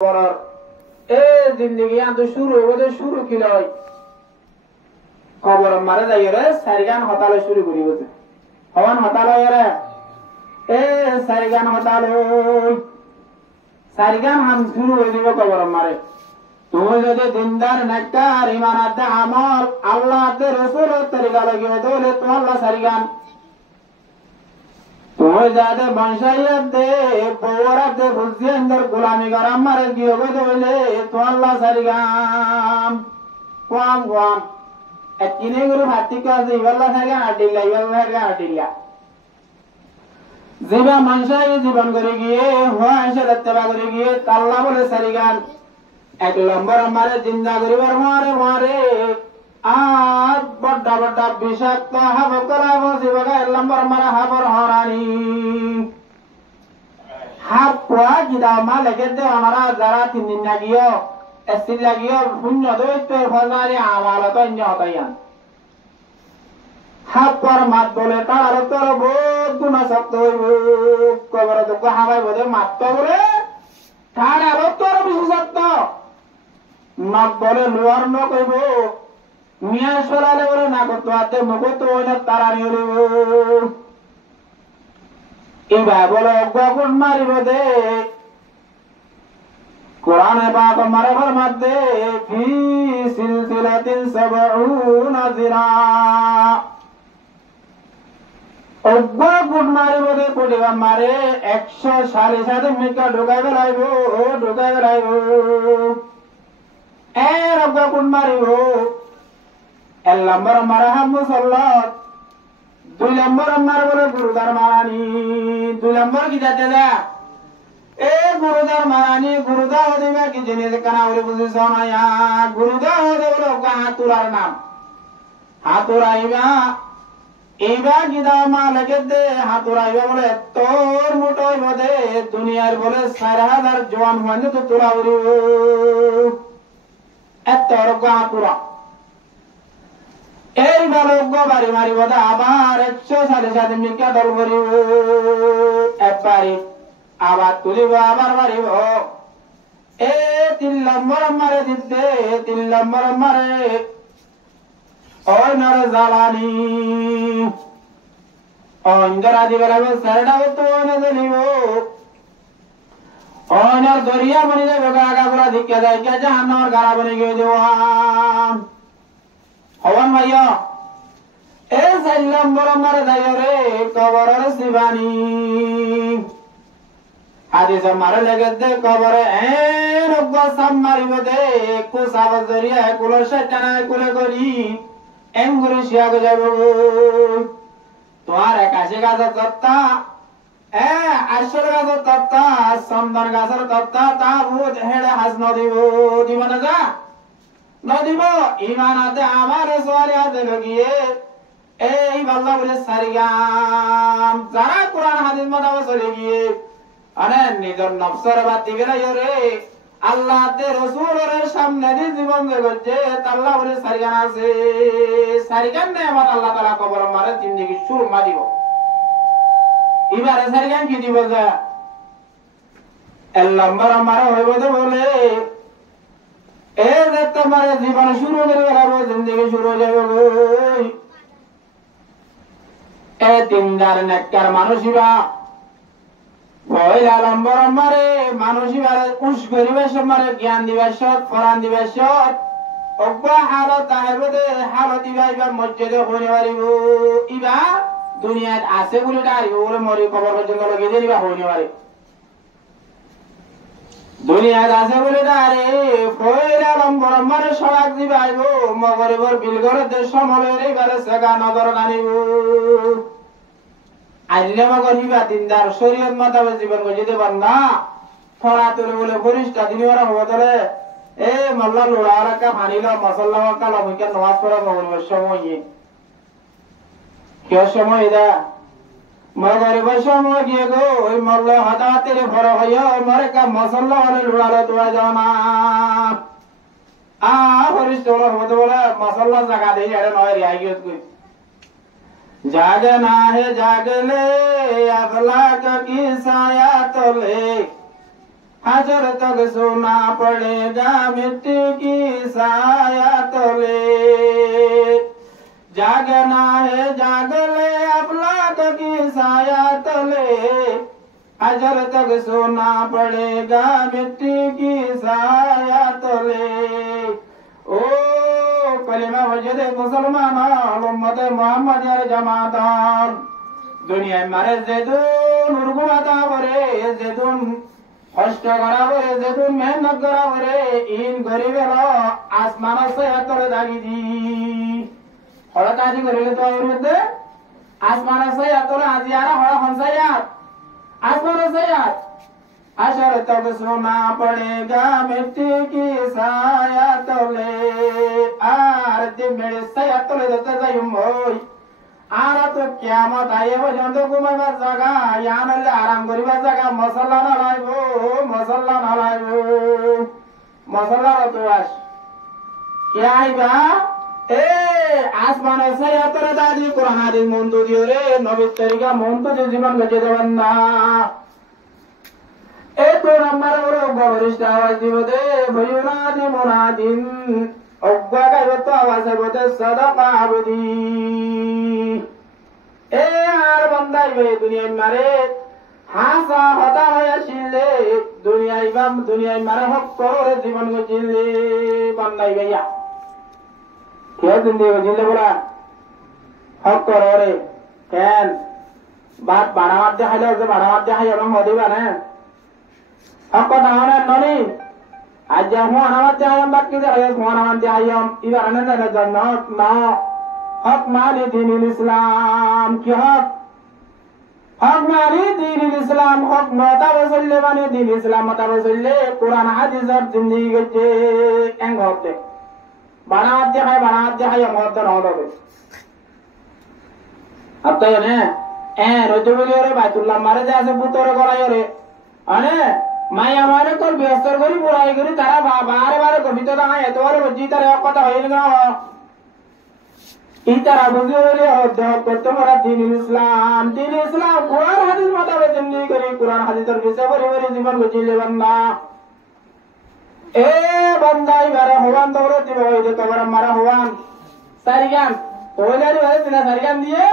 করার এ জিন্দগি আন্ত শুরু হইব শুরু কি লয় খবর মারে যাই রে সারিগান হতালে শুরু করি বসে হওয়ান হতাল রে এ সারিগান হতাল সারিগান হাম শুরু হয়ে দিব খবর মারে তুমি যদি দিনদার নেককার ইমানাতে আমল আল্লাহতে রসুলের তরিকা লাগিয়ে তাহলে তো আল্লাহ সারিগান তুমি যাতে বংশাইয়াতে বৌরাতে বুঝছি আন্দর গোলামি করা মারে গিয়ে হইলে তো আল্লাহ সারিগাম কোয়াম কোয়াম কিনে গুরু ভাতি কাছে ইবাল্লা সারিগান আটিল্লা ইবাল্লা সারিগান আটিল্লা জীবা মনসাই জীবন করে গিয়ে হুয়া এসে রত্তেবা করে গিয়ে তাল্লা বলে সারিগান এক নম্বর মারে জিন্দা করিবার মারে মারে আজ বড্ডা বড্ডা বিষাক্ত হাব করাব জীবকা এক নম্বর মারে হাবর হরানি হাব পোয়া গিদা মা লেগে দে আমরা যারা 3 দিন লাগিও এসিল লাগিও শূন্য দৈত্য ফলনারি আমালত অন্য হতাইয়ান হাব পর মাত বলে তার তোর বহুত গুণা শক্ত হইব কবর দুঃখ হাবাই বোধে মাত বলে তার আরো তোর বিশেষত্ব নখ বলে লোয়ার ন কইব মিয়া সরালে বলে না করতো হাতে মুখত ওইটা তারা নিয়ে এবার বলে অজ্ঞাগুণ মারিব দে কোরআনে পাক মারবার মধ্যে ফি সিলসিলাতিন 70 যিরা অজ্ঞাগুণ মারিব দে কোডিবা মারে 100 সালে সাথে মিকা ঢুকাই বেলাইব এর অজ্ঞাগুণ মারিব 1 নম্বর মারা হাম মুসল্লাত 2 নম্বর মার বলে গুরুদার মারানি 2 নম্বর কি যাতে দা এ গুরুদার মারানি গুরুদা হদিবা কি জিনিস কানা বলে বুঝিস না ইয়া গুরুদা হদে বলে হাতুরার নাম হাতুরাইবা এইবা গিদা মা লাগে দে হাতুরাইবা বলে তোর মুঠোই বদে দুনিয়ার বলে 4000 জওয়ান মানে তো তোরা বলি এত রোগ হাতুরা এই বালক বাড়ি মারিব আবার 100 সালে সাথে মিকা দল করিব একবারে আবার তুলিব আবার মারিব এ 3 নম্বর মারে দিতে 3 নম্বর মারে ওই নরে জ্বালানি অঞ্জরা দিবে লাগবে সারডাও তো না দিলিব অনার দরিয়া বনি যাবে গাগা গুলা দিকে যায় কে জাহান্নামের গাড়া বনি গিয়ে দেওয়াম হওয়ান ভাইয়া এ 4 নম্বর মারে যাইও রে কবরের শিবানী হাদিস মারে লেগে দে কবরে এ রব্ব সাম মারিব দে কুসাব জরিয়া কুলো শয়তানা কুলে করি এঙ্গুরি শিয়া গো যাব তোমার 81 গাছের তত্তা এ 80 গাছের তত্তা চন্দন গাছের তত্তা তা বুঝ হেড়ে হাস নদিব দিব না যা নদিব ইমান আছে আমার সোয়ারি আছে লগিয়ে এই বাল্লা বলে সারিগাম যারা কোরআন হাদিস মোতাবেক চলে গিয়ে আরে নিজের নফসের বাতি বেরাই রে আল্লাহতে রাসূলের সামনে দিয়ে জীবন দেবে আল্লাহ বলে সারিগান আছে সারিগান নে আমার আল্লাহ তাআলা কবর মারে জিন্দেগি শুরু মা দিব এবারে সারিগান কি দিব যা আল্লাহ মারা হইব তো বলে এ যে তোমার জীবন শুরু করে গেল জিন্দেগি শুরু হয়ে যাবে এ দিনদার নেককার মানুষিবা পয়লা নম্বর মারে মানুষিবারে উস করিবার সময় জ্ঞান দিবার সৎ কোরআন দিবার সৎ অজ্ঞা হালত আইবদে হালত ইবা মসজিদে হইতে পারিব ইবা দুনিয়াত আছে বলে দাঁড়িব বলে মরি কবর পর্যন্ত লগে দিবা হইতে পারে দুনিয়াত আছে বলে দাঁড়ে পয়লা নম্বর মারে সড়ক দিবাইব মগরিবর বিলগর দেশ সমলের এবারে সেগা নগর গানিব আইলে মগরিবা দিনদার শরীয়ত মোতাবেক জীবন গজিতে পার না ফড়া তুলে বলে ফরিস্তা দিনওয়ারা হবো তাহলে এ মোল্লা লোড়া রাখা ভানিল মশল্লা মাক্কা লমিকা নামাজ পড়া মগরিবের সময় কেউ সময় দা মগরিবের সময় গিয়ে গো ওই মোল্লা হঠাৎ ফড়া হইয়া মরে কা মশল্লা হলে লোড়ালে তোরা যাও না ফরিস্তা হবো বলে মশল্লা জায়গা দিয়ে আরে নয় রিয়াই গিয়ে जागना है जागले अखलाक की साया तले हजर तक सोना पड़ेगा मिट्टी की साया तले जागना है जाग ले अफलाक की साया तले हजर तक सोना पड़ेगा मिट्टी की साया तले ओ कलिमा वजद मुसलमान उम्मत मोहम्मद जमात दुनिया मारे जेदुन उर्गुमाता बरे जेदुन कष्ट करा बरे जेदुन मेहनत करा बरे इन गरीबेला आसमान से हतर दागी दी हळत आदि करिले तो विरुद्ध आसमान से हतर आदि आरा हळ हंसायात आसमान से यात अशर तक सोना पड़ेगा मिट्टी की साया तले आर दे मेरे साया तले दते जायुम होय आरा तो कियामत आए पर्यंत घुमाइबार जागा यानले आराम करिबार जागा मसल्ला ना लाइबो मसल्ला तो आस क्या आइबा ए आसमान से यात्रा दादी कुरान हादिस मन्तु दियो रे नबी तरीका मन्तु दे जीवन गजे देवन ना ए तो नंबर बरिष्ठ आवाज दिबो दे भयुनादि मुनादिन अग्वा गाइबो तो आवाज आइबो दे सदाका आबदी ए आर बंदा इबे दुनिया मारे हासा हता होया शिले दुनिया मारे हक करो जीवन को जिले बंदा इबे क्या जिंदगी को जिले बोला हक करो रे कैन बात बाणावाद देखाइले जे बाणावाद देखाइ এবং হদিবা না हक दावना ननी आज हुआ नामाद देखाइम बाकी देखाइ हुआ नामाद देखाइम इबार ने जाने जन्नत ना हक माली दीनुल इस्लाम की हक माली दीनुल इस्लाम हक मता बसले माने दीन इस्लाम मता बसले कुरान हादिस और जिंदगी के एंग होते बाणावाद देखाइ हम होते ना होते अब तो ये ने ए रजबली रे बायतुल्लाह मारे जासे पुतरे कराय रे अने माय हमारे को व्यस्तर करी बुराई करी तारा बारे बारे कविता ना एतवारे बजी तारे কথা হইল না इतारा बुझियोले होद করতে মারা দিন ইসলাম কোরআন হাদিস মোতাবেক জিন্দগি করি কোরআন হাদিসের বিষয় পরিবারে জীবন গজিলে বান্দা এ বান্দা ইবারে হওয়ান দৌড় দিব এই যে কবর মারা হওয়ান সারিগান ওইলারি বারে দিনা সারিগান দিয়ে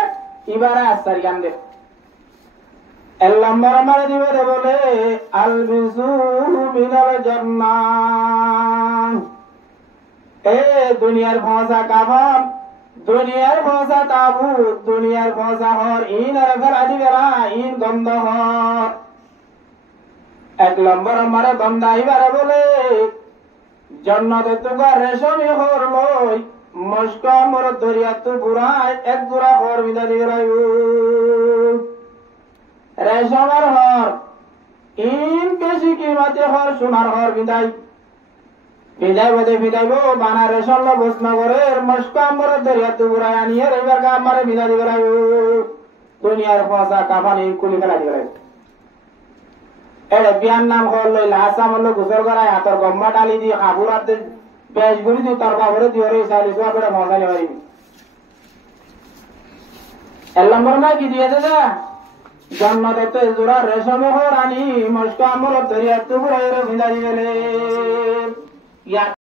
ইবারে সারিগান দে এল্লাম্বার মারা দিবে রে বলে আলবিসু মিনাল জান্নাহ এ দুনিয়ার ভাষা কাফন दुनियार भाषा ताबूत दुनियार भाषा हर इन अरगर आदि बेरा इन गंध हर एक लंबर हमारे बंदाई बारे बोले जन्नत तुगा रेशमी हर लोई मस्का मोर दरिया तु बुराई एक दुरा हर बिदा दिगरायु रेशमर हर इन केसी कीमते हर सुनार हर बिदाई বিদায় বদে বিদায়বো বানা রেশন বসনগরের মস্কাম্বর দরিয়া তুবুরা আনিয়ে এবার গা আমারে বিদায় দিগরাই দুনিয়ার ভাষা কাফানি কুলি ফেলা দিগরাই এড়ে বিয়ান নাম হল লাসা মল্ল গুসর করায় হাতর গম্মা ডালি দি হাবুরাতে বেশ গুলি দি তরকা ভরে দি ওরে সালিস করে মজালি হই এল নম্বর না কি দিয়ে দে জান্নাতে জোড়া রেশম হরানি মস্কাম্বর দরিয়া তুবুরা এর বিদায় দিগলে या